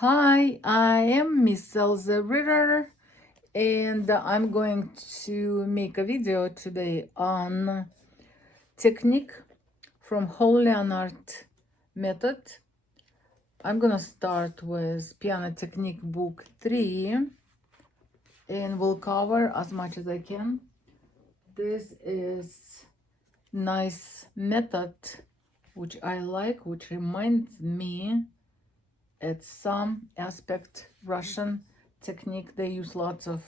Hi, I am Miss Elza Ritter, and I'm going to make a video today on technique from Hal Leonard method. I'm gonna start with Piano Technique Book 3 and will cover as much as I can. This is nice method which I like, which reminds me at some aspect Russian technique. They use lots of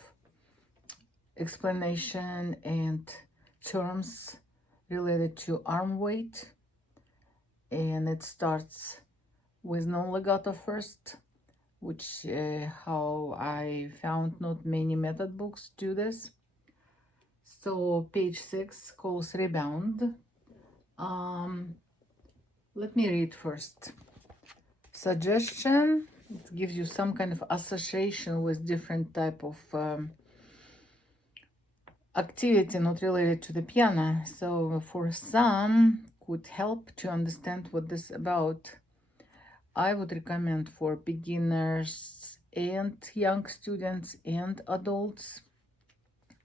explanation and terms related to arm weight, and it starts with non-legato first, which how I found not many method books do this. So page 6 calls rebound. Let me read first. Suggestion, it gives you some kind of association with different type of activity not related to the piano. So for some could help to understand what this is about. I would recommend for beginners and young students and adults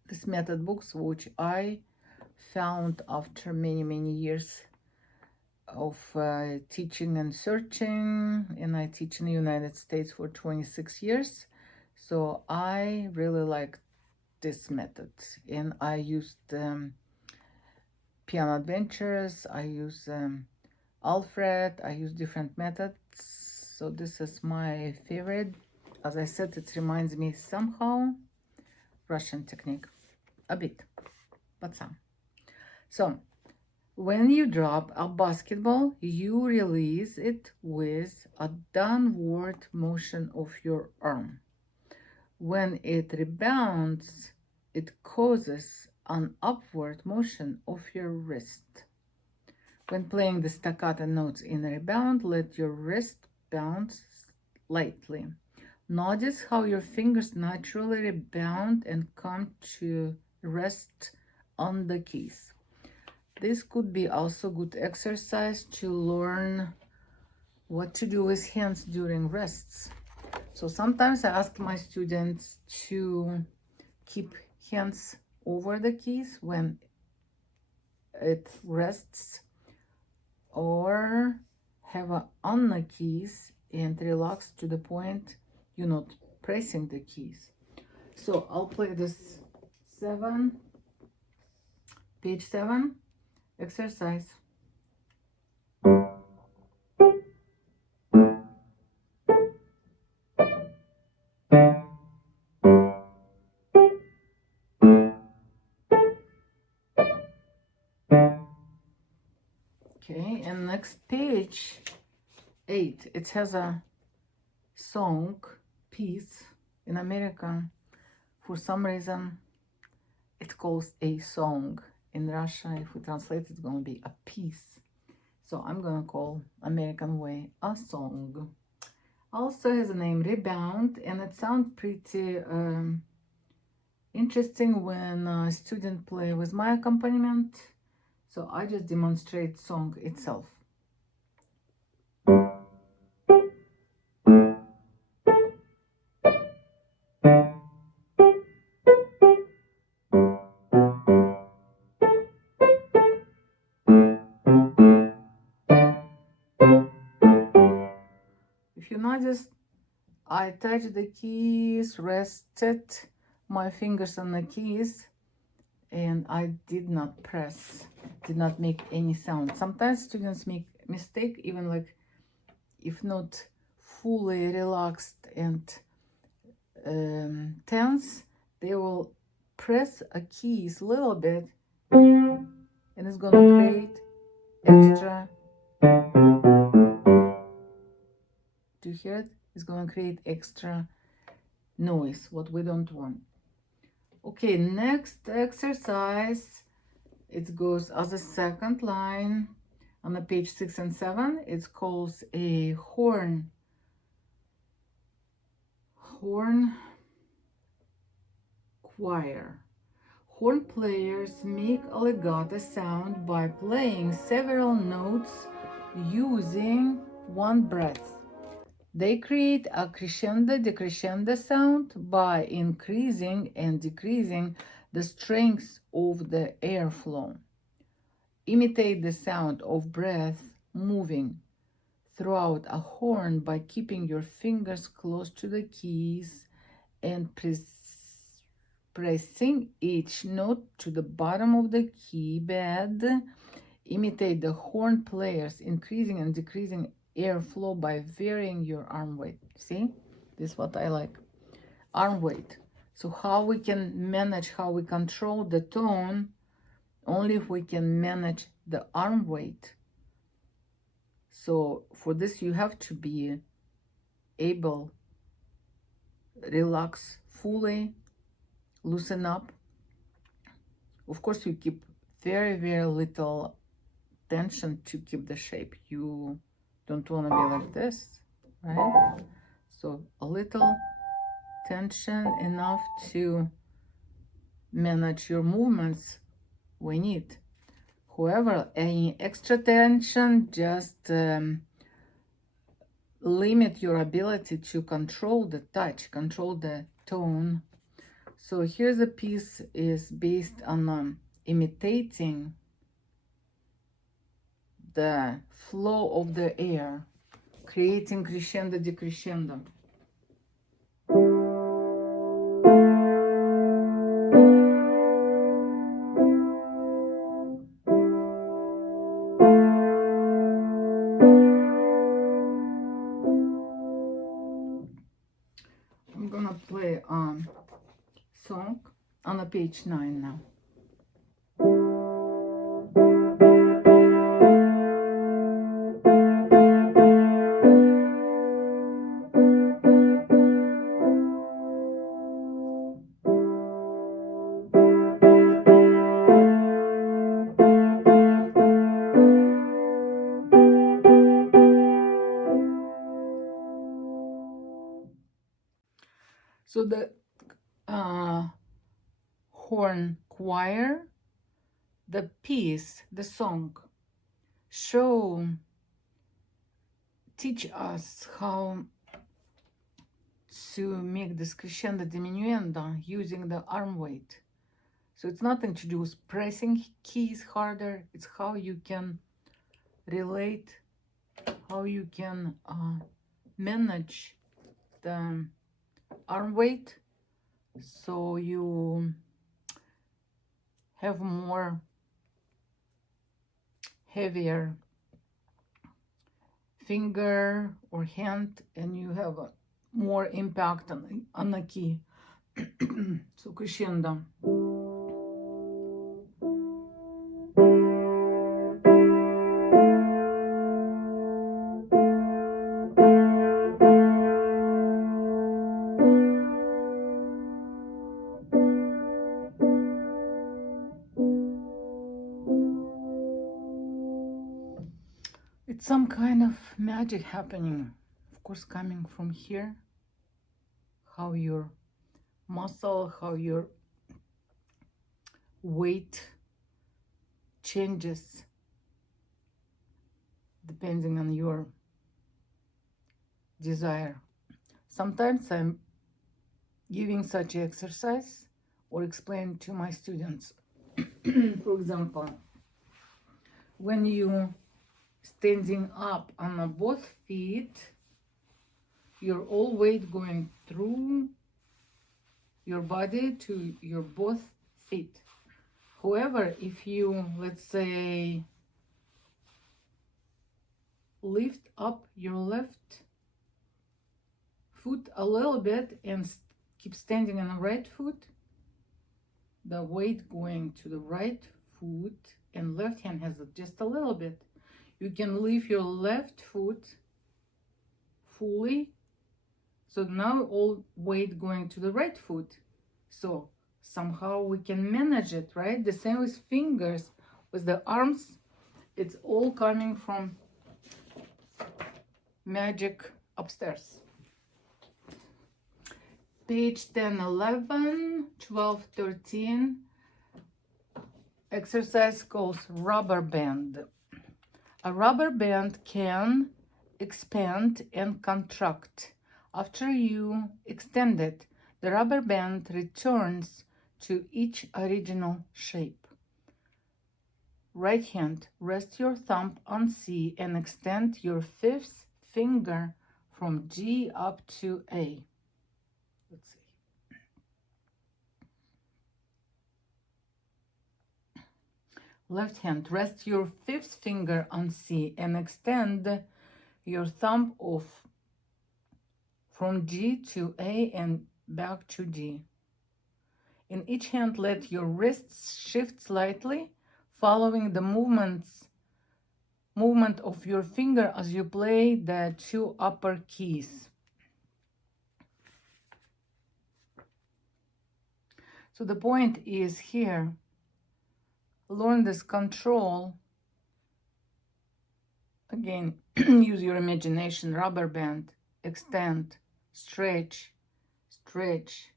this method books, which I found after many years of teaching and searching, and I teach in the United States for 26 years. So I really like this method, and I used Piano Adventures, I use Alfred, I use different methods. So this is my favorite. As I said, it reminds me somehow Russian technique, a bit, but some. So when you drop a basketball, you release it with a downward motion of your arm. When it rebounds, it causes an upward motion of your wrist. When playing the staccato notes in rebound, let your wrist bounce lightly. Notice how your fingers naturally rebound and come to rest on the keys. This could be also good exercise to learn what to do with hands during rests. So sometimes I ask my students to keep hands over the keys when it rests, or have on the keys and relax to the point you're not pressing the keys. So I'll play this page 7 exercise. Okay, and next page 8, it has a song piece. In America, for some reason, it calls a song. In Russia, if we translate, it's going to be a piece. So I'm going to call American way a song. Also has a name rebound, and it sounds pretty interesting when a student play with my accompaniment. So I just demonstrate song itself. If you notice, I touched the keys, rested my fingers on the keys, and I did not press, did not make any sound. Sometimes students make mistake, even like if not fully relaxed and tense, they will press a keys a little bit, and it's gonna create extra. Do you hear it? It's gonna create extra noise, what we don't want. Okay, next exercise, it goes as a second line on the page 6 and 7. It's called a horn choir. Horn players make a legato sound by playing several notes using one breath. They create a crescendo decrescendo sound by increasing and decreasing the strength of the airflow. Imitate the sound of breath moving throughout a horn by keeping your fingers close to the keys and pressing each note to the bottom of the key bed. Imitate the horn players, increasing and decreasing airflow by varying your arm weight. See, this is what I like. Arm weight. So how we can manage, how we control the tone, only if we can manage the arm weight. So for this, you have to be able, relax fully, loosen up. Of course, you keep very, very little tension to keep the shape. You don't want to be like this, right? So a little tension, enough to manage your movements when need. However, any extra tension just limit your ability to control the touch, control the tone. So here's a piece is based on imitating the flow of the air, creating crescendo decrescendo. I'm gonna play a song on a page 9 now. So the horn choir, the piece, the song, teach us how to make this crescendo diminuendo using the arm weight. So it's nothing to do with pressing keys harder. It's how you can relate, how you can manage the arm weight so you have more heavier finger or hand, and you have a more impact on the key. So crescendo. It's some kind of magic happening, of course, coming from here, how your muscle, how your weight changes depending on your desire. Sometimes I'm giving such exercise or explain to my students. For example, when you standing up on both feet, your all weight going through your body to your both feet. However, if you, let's say, lift up your left foot a little bit and keep standing on the right foot, the weight going to the right foot and left hand has just a little bit. You can leave your left foot fully. So now all weight going to the right foot. So somehow we can manage it, right? The same with fingers, with the arms. It's all coming from magic upstairs. Page 10, 11, 12, 13. Exercise called rubber band. A rubber band can expand and contract. After you extend it, the rubber band returns to its original shape. Right hand, rest your thumb on C and extend your fifth finger from G up to A. Let's see. Left hand, rest your fifth finger on C and extend your thumb off from G to A and back to G. In each hand, let your wrists shift slightly, following the movement of your finger as you play the two upper keys. So the point is here, learn this control. Again, use your imagination, rubber band, extend, stretch, stretch.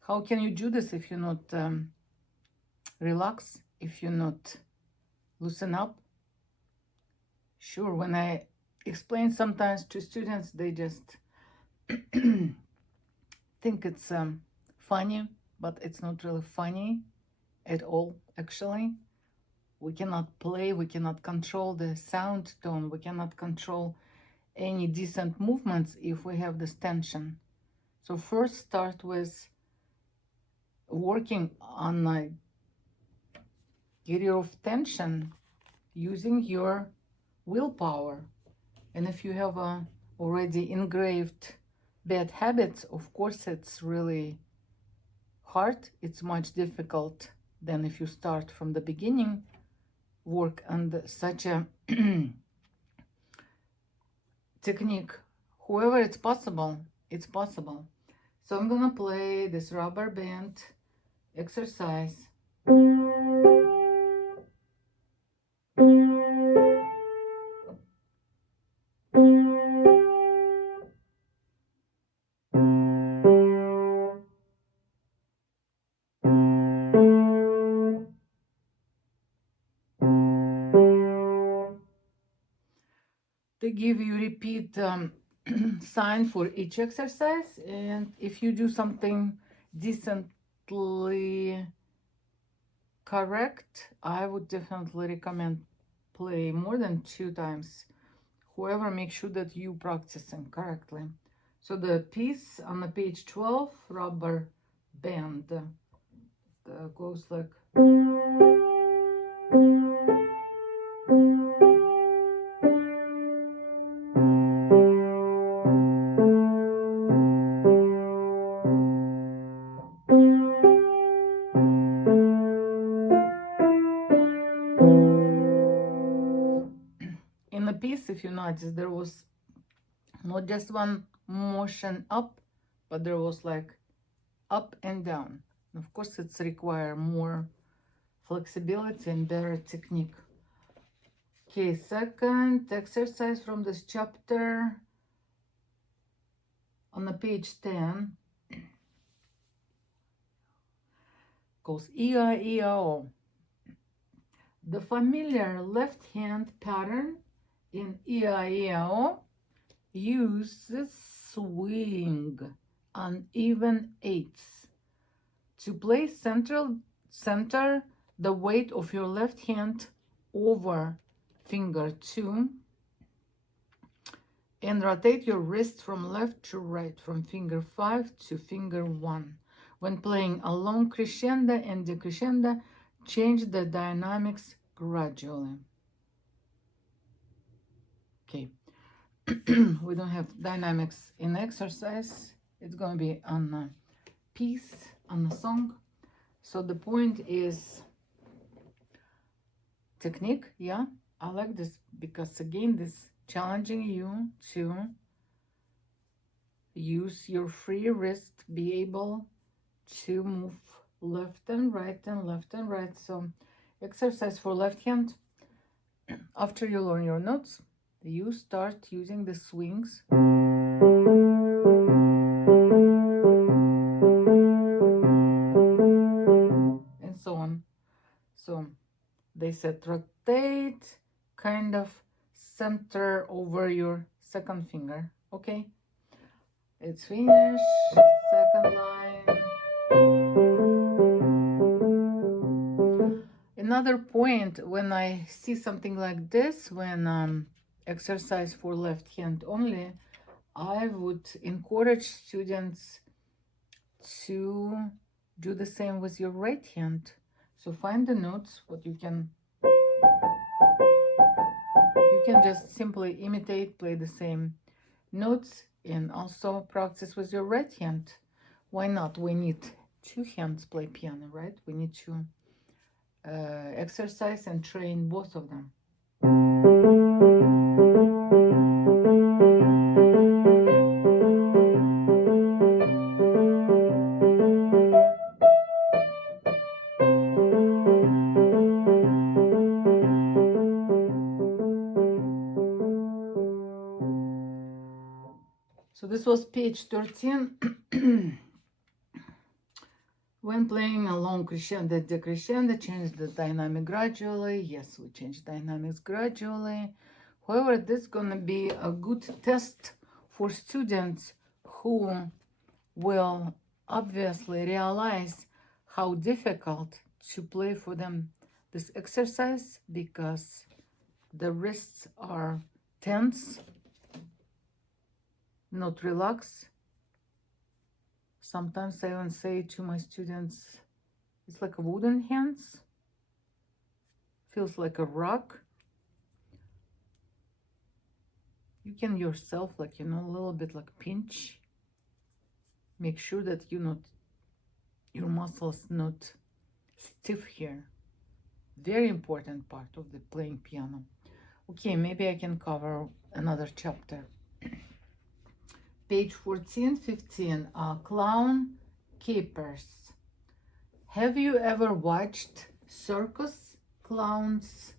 How can you do this if you not relax, if you not loosen up? Sure, when I explain sometimes to students, they just think it's funny, but it's not really funny at all, actually. We cannot play, we cannot control the sound tone, we cannot control any decent movements if we have this tension. So first start with working on get rid of tension using your willpower. And if you have already engraved bad habits, of course it's really hard. It's much difficult than if you start from the beginning, work on such a technique. However, it's possible. It's possible. So I'm gonna play this rubber band exercise. They give you repeat sign for each exercise, and if you do something decently correct, I would definitely recommend play more than 2 times. However, make sure that you practicing correctly. So the piece on the page 12, rubber band, goes like in the piece. If you notice, there was not just one motion up, but there was like up and down. Of course, it's require more flexibility and better technique. Okay, second exercise from this chapter on the page 10 goes E-I-E-O. The familiar left hand pattern in E-I-E-O uses swing on even eighths. To place center the weight of your left hand over finger 2 and rotate your wrist from left to right, from finger 5 to finger 1. When playing along crescendo and decrescendo, change the dynamics gradually. Okay, we don't have dynamics in exercise. It's going to be on a piece, on a song. So the point is technique. Yeah, I like this because again, this challenging you to use your free wrist, be able to move left and right and left and right. So exercise for left hand. After you learn your notes, you start using the swings. And so on. So they said rotate, kind of center over your second finger. Okay, it's finished. Second line. Another point, when I see something like this, when exercise for left hand only, I would encourage students to do the same with your right hand. So find the notes, what you can just simply imitate, play the same notes, and also practice with your right hand. Why not? We need two hands play piano, right? We need to exercise and train both of them. So this was page 13. When playing along crescendo, decrescendo, change the dynamic gradually. Yes, we change dynamics gradually. However, this is going to be a good test for students who will obviously realize how difficult to play for them this exercise, because the wrists are tense, not relaxed. Sometimes I even say to my students, it's like a wooden hands, feels like a rock. You can yourself, like, a little bit like pinch. Make sure that your muscles not stiff here. Very important part of the playing piano. Okay, maybe I can cover another chapter. Page 14, 15, clown capers. Have you ever watched circus clowns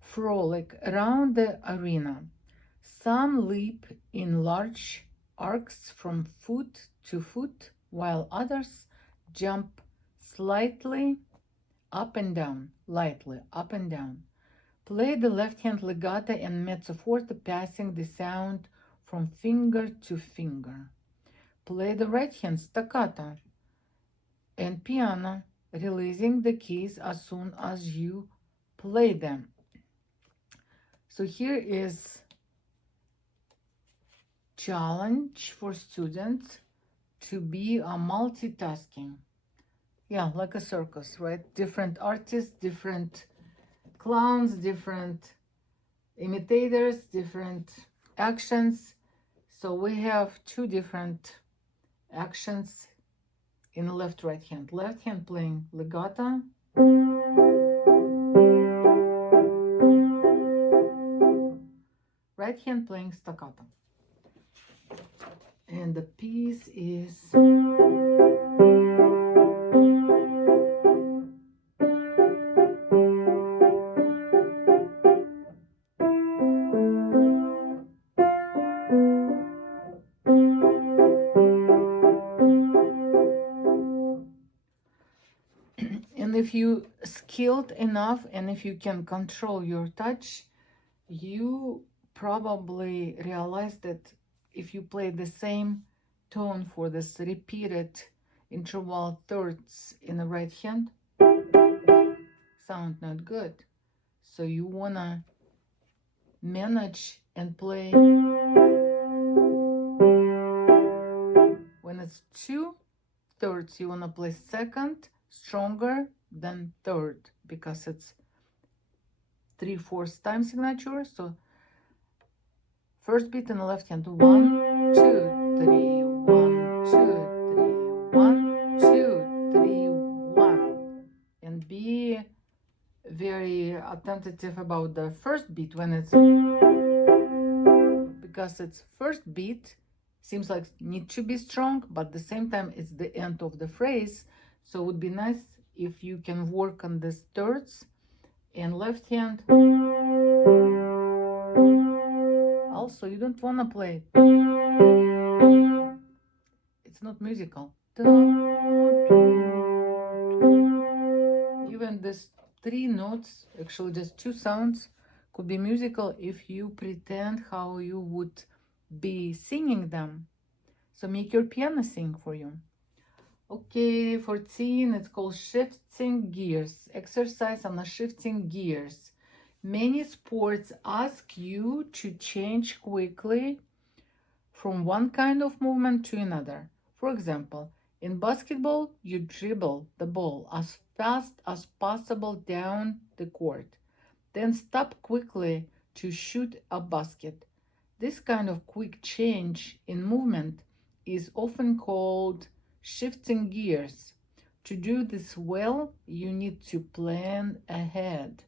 frolic around the arena? Some leap in large arcs from foot to foot, while others jump slightly up and down, lightly up and down. Play the left hand legato and mezzo forte, passing the sound from finger to finger. Play the right hand staccato and piano, releasing the keys as soon as you play them. So here is challenge for students to be a multitasking. Yeah, like a circus, right? Different artists, different clowns, different imitators, different actions. So we have two different actions in the left, right hand. Left hand playing legato. Right hand playing staccato. And the piece is and if you skilled enough and if you can control your touch, you probably realize that if you play the same tone for this repeated interval thirds in the right hand, sound not good. So you wanna manage and play when it's 2/3, you wanna play second stronger than third, because it's 3/4 time signature. So first beat in the left hand, 1, 2, 3, 1, 2, 3, 1, 2, 3, 1, and be very attentive about the first beat when it's, because it's first beat seems like need to be strong, but at the same time it's the end of the phrase. So it would be nice if you can work on these thirds. And left hand also, you don't want to play, it's not musical. Even these 3 notes, actually just 2 sounds, Could be musical if you pretend how you would be singing them. So make your piano sing for you. Okay, 14, it's called shifting gears. Exercise on the shifting gears. Many sports ask you to change quickly from one kind of movement to another. For example, in basketball, you dribble the ball as fast as possible down the court, then stop quickly to shoot a basket. This kind of quick change in movement is often called shifting gears. To do this well, you need to plan ahead.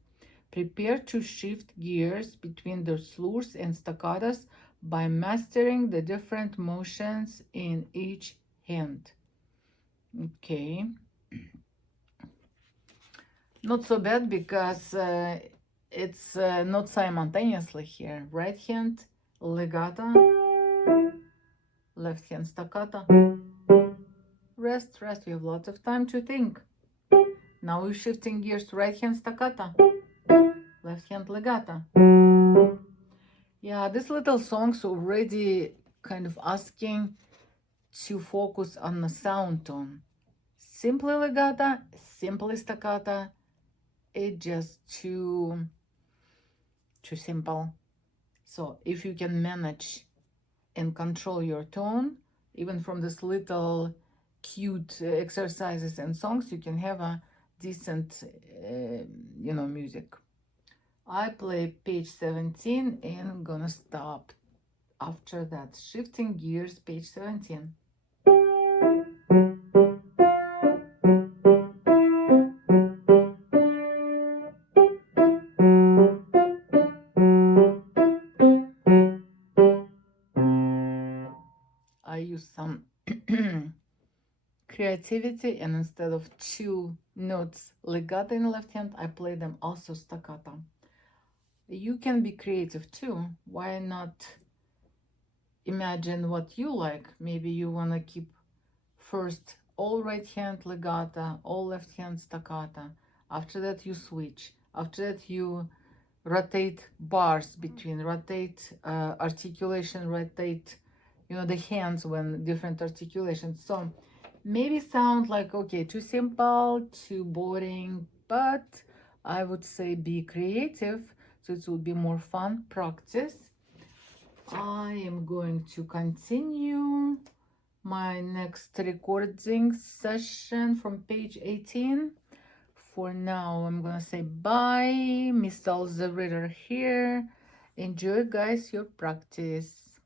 Prepare to shift gears between the slurs and staccatos by mastering the different motions in each hand. Okay. Not so bad because it's not simultaneously here. Right hand legato, left hand staccato. Rest, rest. We have lots of time to think. Now we're shifting gears to right hand staccato, left hand legato. Yeah, this little song's already kind of asking to focus on the sound tone. Simply legato, simply staccato. It's just too simple. So if you can manage and control your tone, even from this little cute exercises and songs, you can have a decent, music. I play page 17 and I'm gonna stop after that. Shifting gears, page 17. I use some creativity, and instead of 2 notes legato in the left hand, I play them also staccato. You can be creative too. Why not imagine what you like? Maybe you want to keep first all right hand legato, all left hand staccato. After that you switch. After that you rotate bars between, rotate articulation, rotate the hands when different articulations. So maybe sound like, okay, too simple, too boring, but I would say be creative, so it would be more fun practice. I am going to continue my next recording session from page 18. For now, I'm gonna say bye. Miss Elza Ritter here. Enjoy, guys, your practice.